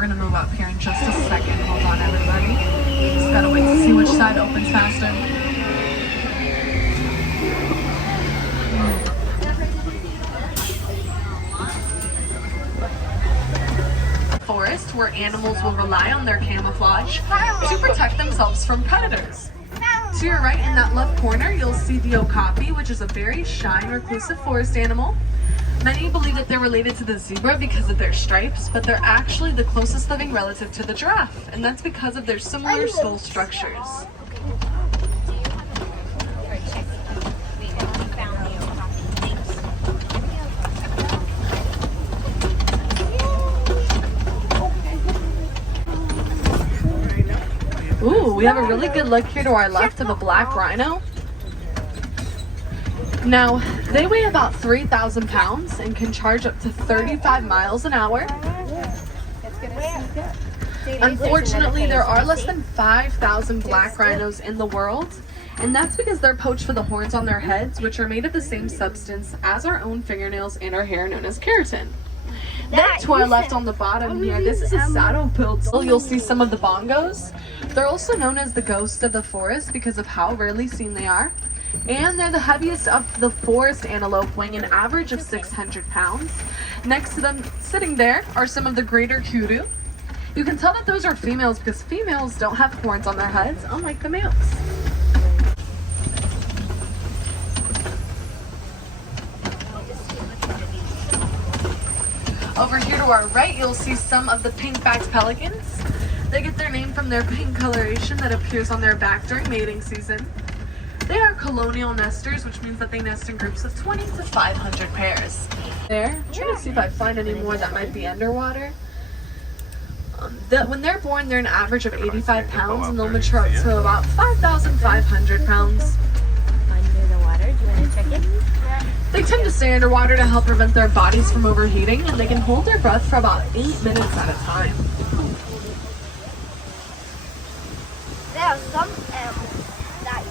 we're gonna move up here in just a second. Hold on, everybody. Just gotta wait to see which side opens faster. Forest where animals will rely on their camouflage to protect themselves from predators. To your right in that left corner, you'll see the okapi, which is a very shy and reclusive forest animal. Many believe that they're related to the zebra because of their stripes, but they're actually the closest living relative to the giraffe, and that's because of their similar skull structures. Ooh, we have a really good look here to our left of a black rhino. Now, they weigh about 3,000 pounds and can charge up to 35 miles an hour. Unfortunately, there are less than 5,000 black rhinos in the world, and that's because they're poached for the horns on their heads, which are made of the same substance as our own fingernails and our hair, known as keratin. Then to our left on the bottom here, this is a saddle-billed. You'll see some of the bongos. They're also known as the ghost of the forest because of how rarely seen they are. And they're the heaviest of the forest antelope, weighing an average of 600 pounds. Next to them, sitting there, are some of the greater kudu. You can tell that those are females because females don't have horns on their heads, unlike the males. Over here to our right, you'll see some of the pink-backed pelicans. They get their name from their pink coloration that appears on their back during mating season. They are colonial nesters, which means that they nest in groups of 20 to 500 pairs. There, I'm trying to see if I find any more that might be underwater. When they're born, they're an average of 85 pounds, and they'll mature up to about 5,500 pounds. Under the water, do you want to check it? They tend to stay underwater to help prevent their bodies from overheating, and they can hold their breath for about 8 minutes at a time. There are some animals that you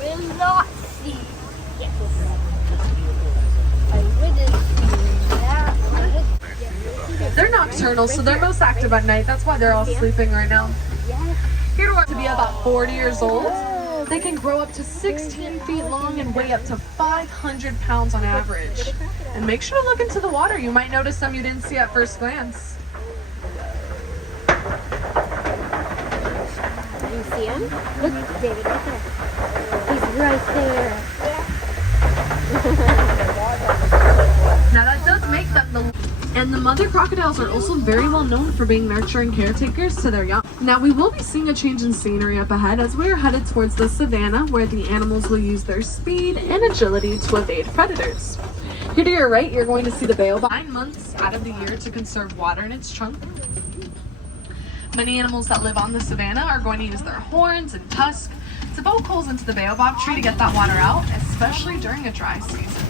will not see. Yes. I wouldn't see that. They're nocturnal, so they're most active at night. That's why they're all sleeping right now. Here to be about 40 years old. They can grow up to 16 feet long and weigh up to 500 pounds on average. And make sure to look into the water. You might notice some you didn't see at first glance. You see him? Look, David, right there. He's right there. Now that does make them the... And the mother crocodiles are also very well known for being nurturing caretakers to their young. Now we will be seeing a change in scenery up ahead as we are headed towards the savannah, where the animals will use their speed and agility to evade predators. Here to your right, you're going to see the baobab. 9 months out of the year to conserve water in its trunk. Many animals that live on the savannah are going to use their horns and tusks to poke holes into the baobab tree to get that water out, especially during a dry season.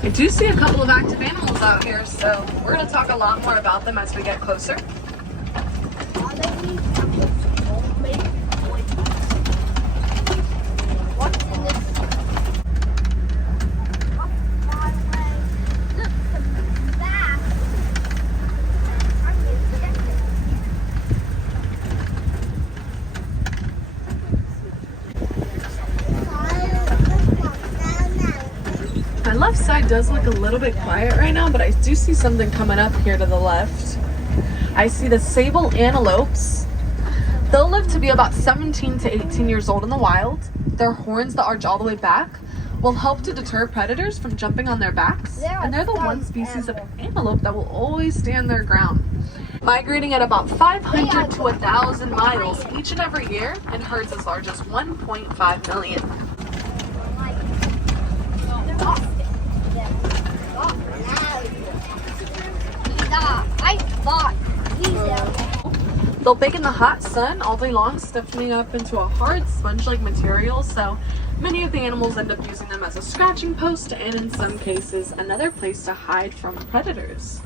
I do see a couple of active animals out here, so we're going to talk a lot more about them as we get closer. My left side does look a little bit quiet right now, but I do see something coming up here to the left. I see the sable antelopes. They'll live to be about 17 to 18 years old in the wild. Their horns that arch all the way back will help to deter predators from jumping on their backs, and they're the one species of antelope that will always stand their ground, migrating at about 500 to 1,000 miles each and every year in herds as large as 1.5 million. They'll bake in the hot sun all day long, stiffening up into a hard sponge-like material, so Many of the animals end up using them as a scratching post and in some cases another place to hide from predators.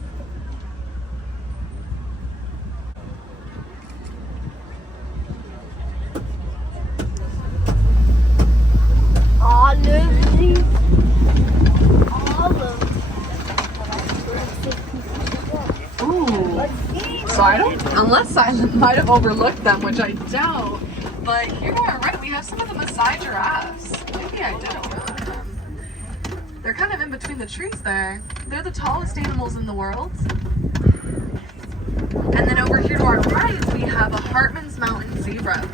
So I don't, unless I might have overlooked them, which I doubt, but you are right, we have some of the Maasai giraffes. Maybe I did overlook them. They're kind of in between the trees there. They're the tallest animals in the world. And then over here to our right, we have a Hartman's Mountain zebra.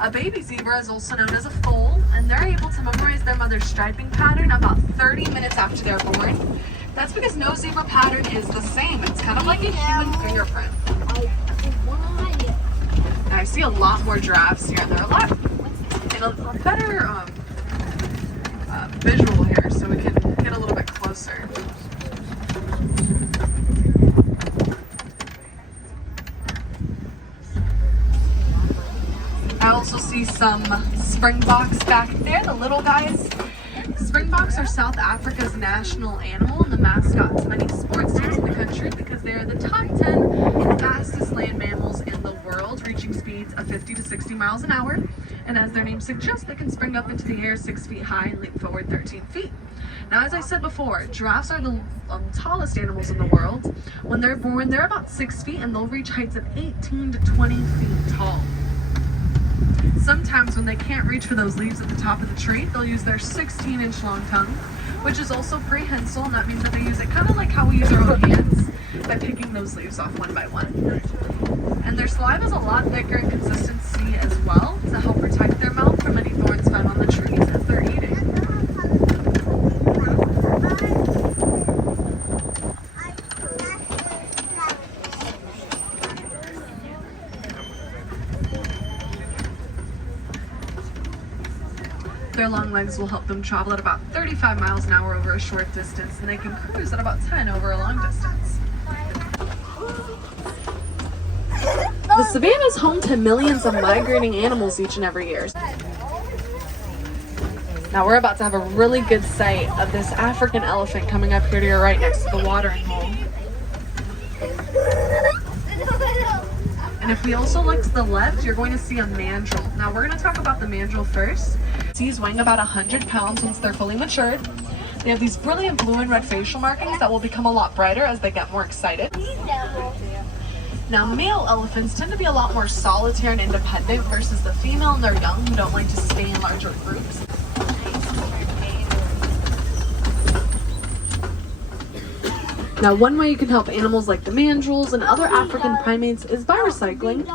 A baby zebra is also known as a foal, and they're able to memorize their mother's striping pattern about 30 minutes after they're born. That's because no zebra pattern is the same. It's kind of like a human fingerprint. And I see a lot more giraffes here, and they're a lot in a better visual here, so we can get a little bit closer. I also see some springboks back there, the little guys. Springboks are South Africa's national animal and the mascot to many sports teams in the country because they are the top 10 fastest land mammals in the world, reaching speeds of 50 to 60 miles an hour. And as their name suggests, they can spring up into the air 6 feet high and leap forward 13 feet. Now, as I said before, giraffes are the tallest animals in the world. When they're born, they're about 6 feet and they'll reach heights of 18 to 20 feet tall. Sometimes when they can't reach for those leaves at the top of the tree, they'll use their 16-inch long tongue, which is also prehensile, and that means that they use it kind of like how we use our own hands by picking those leaves off one by one. And their saliva is a lot thicker in consistency as well to help protect their mouth from any thorns found on the trees as they're eating. Their long legs will help them travel at about 35 miles an hour over a short distance, and they can cruise at about 10 over a long distance. The savannah is home to millions of migrating animals each and every year. Now we're about to have a really good sight of this African elephant coming up here to your right next to the watering hole. And if we also look to the left, you're going to see a mandrill. Now we're going to talk about the mandrill first. These weighing about 100 pounds once they're fully matured. They have these brilliant blue and red facial markings that will become a lot brighter as they get more excited. Now male elephants tend to be a lot more solitary and independent versus the female and their young who don't like to stay in larger groups. Now one way you can help animals like the mandrills and other African primates is by recycling.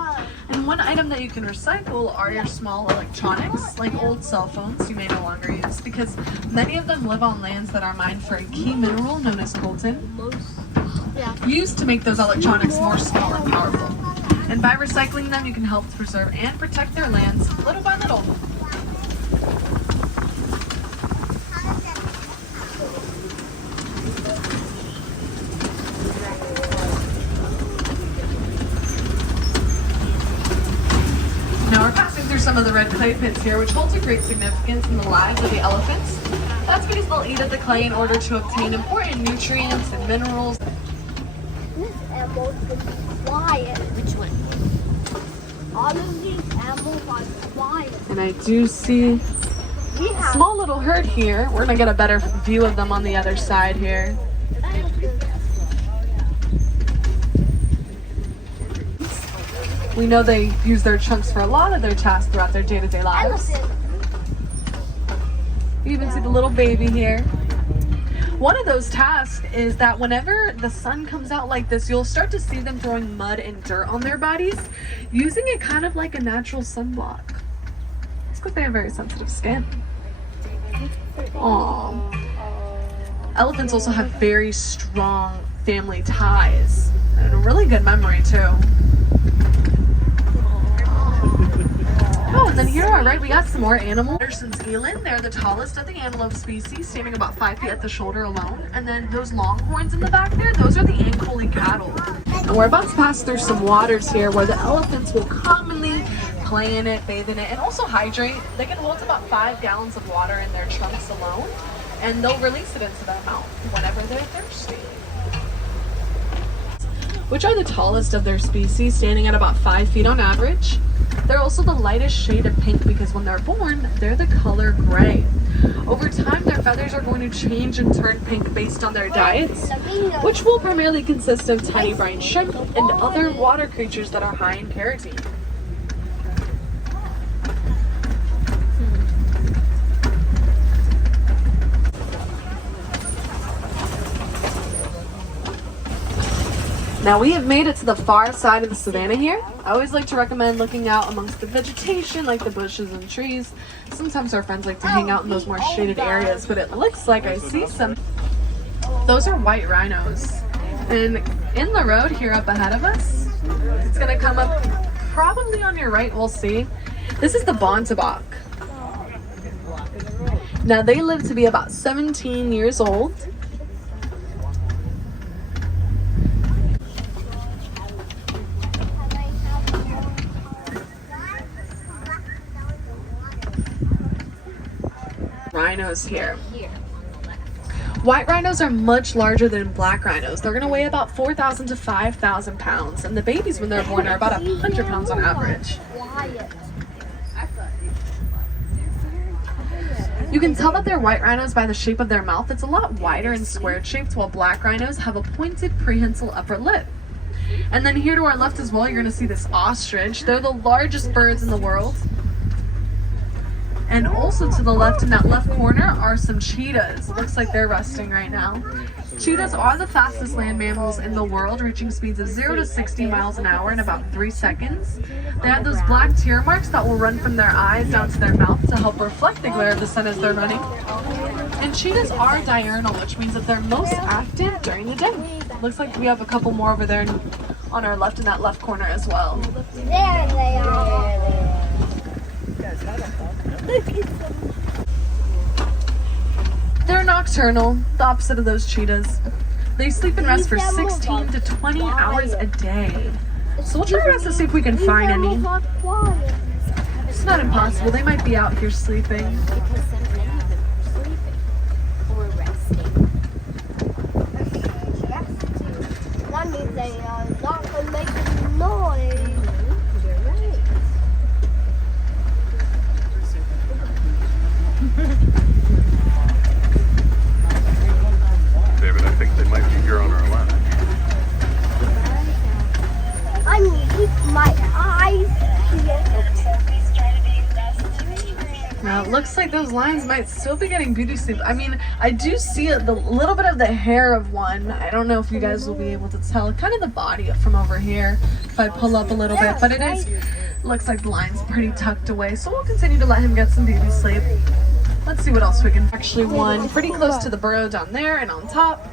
And one item that you can recycle are your small electronics, like old cell phones you may no longer use, because many of them live on lands that are mined for a key mineral known as coltan, used to make those electronics more small and powerful. And by recycling them, you can help preserve and protect their lands little by little. Now we're passing through some of the red clay pits here, which holds a great significance in the lives of the elephants. That's because they'll eat at the clay in order to obtain important nutrients and minerals. This animal is quiet. Which one? All of these animals are quiet. And I do see a small little herd here. We're gonna get a better view of them on the other side here. We know they use their trunks for a lot of their tasks throughout their day-to-day lives. You even see the little baby here. One of those tasks is that whenever the sun comes out like this, you'll start to see them throwing mud and dirt on their bodies, using it kind of like a natural sunblock. It's because they have very sensitive skin. Aww. Elephants also have very strong family ties and a really good memory too. Oh, and then here, all right, we got some more animals. Anderson's eland, they're the tallest of the antelope species, standing about 5 feet at the shoulder alone. And then those longhorns in the back there, those are the Ankole cattle. And we're about to pass through some waters here where the elephants will commonly play in it, bathe in it, and also hydrate. They can hold about 5 gallons of water in their trunks alone, and they'll release it into their mouth whenever they're thirsty. Which are the tallest of their species, standing at about 5 feet on average. They're also the lightest shade of pink because when they're born, they're the color gray. Over time, their feathers are going to change and turn pink based on their diets, which will primarily consist of tiny brine shrimp and other water creatures that are high in keratin. Now we have made it to the far side of the savannah here. I always like to recommend looking out amongst the vegetation, like the bushes and trees. Sometimes our friends like to hang out in those more shaded areas, but it looks like I see some. Those are white rhinos. And in the road here up ahead of us, it's gonna come up probably on your right, we'll see. This is the Bontebok. Now they live to be about 17 years old. Rhinos here. White rhinos are much larger than black rhinos. They're going to weigh about 4,000 to 5,000 pounds, and the babies when they're born are about 100 pounds on average. You can tell that they're white rhinos by the shape of their mouth. It's a lot wider and squared shaped, while black rhinos have a pointed prehensile upper lip. And then here to our left as well, you're going to see this ostrich. They're the largest birds in the world. And also to the left in that left corner are some cheetahs. It looks like they're resting right now. Cheetahs are the fastest land mammals in the world, reaching speeds of 0 to 60 miles an hour in about 3 seconds. They have those black tear marks that will run from their eyes down to their mouth to help reflect the glare of the sun as they're running. And cheetahs are diurnal, which means that they're most active during the day. Looks like we have a couple more over there on our left in that left corner as well. There they are. They're nocturnal, the opposite of those cheetahs. They sleep and rest for 16 to 20 hours a day. So we'll try our best to see if we can find any. It's not impossible, they might be out here sleeping. That means they are not going to make a noise. David, I think they might be here on our left. I need my eyes. Now it looks like those lions might still be getting beauty sleep. I mean, I do see the little bit of the hair of one. I don't know if you guys will be able to tell. Kind of the body from over here if I pull up a little bit. But it is, looks like the lion's pretty tucked away. So we'll continue to let him get some beauty sleep. Let's see what else we can. Actually one pretty close to the burrow down there and on top.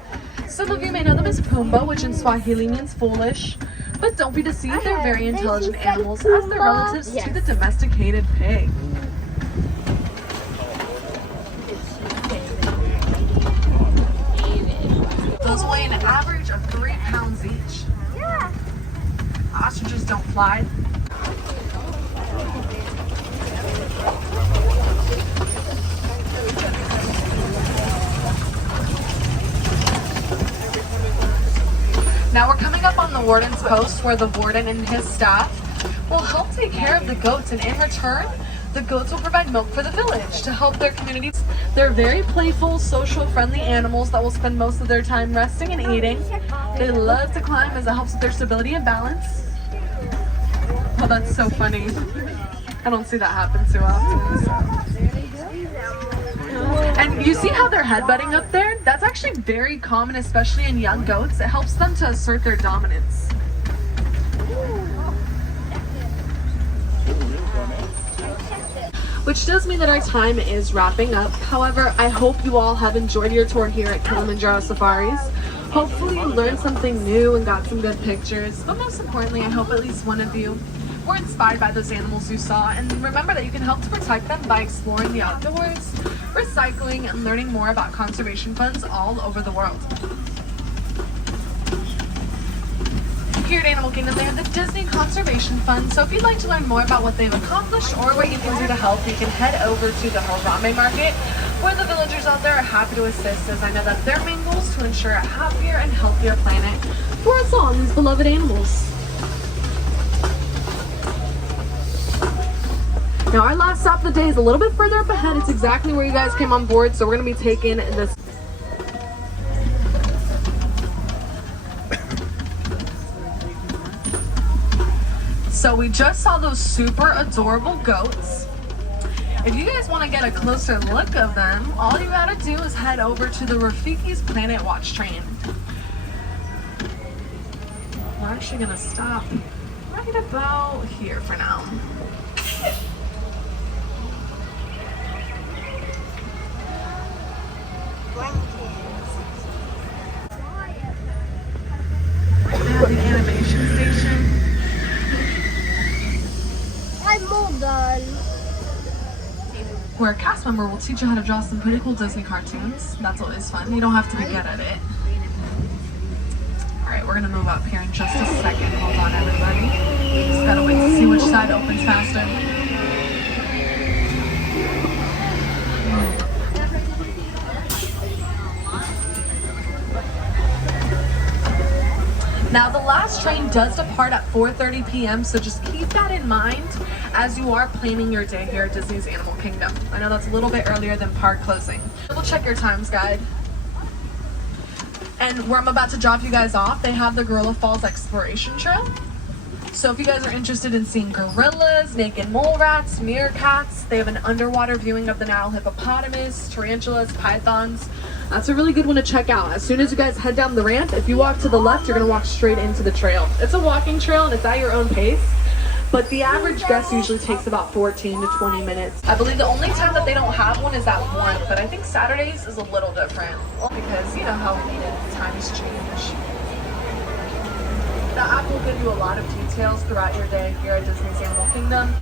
Some of you may know them as Pumbaa, which in Swahili means foolish. But don't be deceived, they're very intelligent animals as they're relatives to the domesticated pig. Those weigh an average of 3 pounds each. Yeah. Ostriches don't fly. Now we're coming up on the warden's post where the warden and his staff will help take care of the goats, and in return, the goats will provide milk for the village to help their communities. They're very playful, social, friendly animals that will spend most of their time resting and eating. They love to climb as it helps with their stability and balance. Oh, that's so funny. I don't see that happen too often. So. And you see how they're headbutting up there? That's actually very common, especially in young goats. It helps them to assert their dominance. Which does mean that our time is wrapping up. However, I hope you all have enjoyed your tour here at Kilimanjaro Safaris. Hopefully you learned something new and got some good pictures. But most importantly, I hope at least one of you were inspired by those animals you saw. And remember that you can help to protect them by exploring the outdoors, recycling, and learning more about conservation funds all over the world. here at Animal Kingdom, they have the Disney Conservation Fund. So if you'd like to learn more about what they've accomplished or what you can do to help, you can head over to the Harambe Market, where the villagers out there are happy to assist, as I know that their main goal is to ensure a happier and healthier planet for us all, these beloved animals. Now our last stop of the day is a little bit further up ahead. It's exactly where you guys came on board, so we're going to be taking this. So we just saw those super adorable goats. If you guys want to get a closer look of them, all you gotta do is head over to the Rafiki's Planet Watch train. We're actually gonna stop right about here for now. They have the animation station. I'm all done. Where a cast member will teach you how to draw some pretty cool Disney cartoons. That's always fun. You don't have to be good at it. Alright, we're gonna move up here in just a second. Hold on, everybody. Just gotta wait to see which side opens faster. Now the last train does depart at 4:30 p.m. so just keep that in mind as you are planning your day here at Disney's Animal Kingdom. I know that's a little bit earlier than park closing. Double check your times guide. And where I'm about to drop you guys off, they have the Gorilla Falls Exploration Trail. So if you guys are interested in seeing gorillas, naked mole rats, meerkats, they have an underwater viewing of the Nile hippopotamus, tarantulas, pythons. That's a really good one to check out. As soon as you guys head down the ramp, if you walk to the left, you're gonna walk straight into the trail. It's a walking trail and it's at your own pace, but the average guest usually takes about 14 to 20 minutes. I believe the only time that they don't have one is at 1, but I think Saturdays is a little different because you know how times change. The app will give you a lot of details throughout your day here at Disney's Animal Kingdom.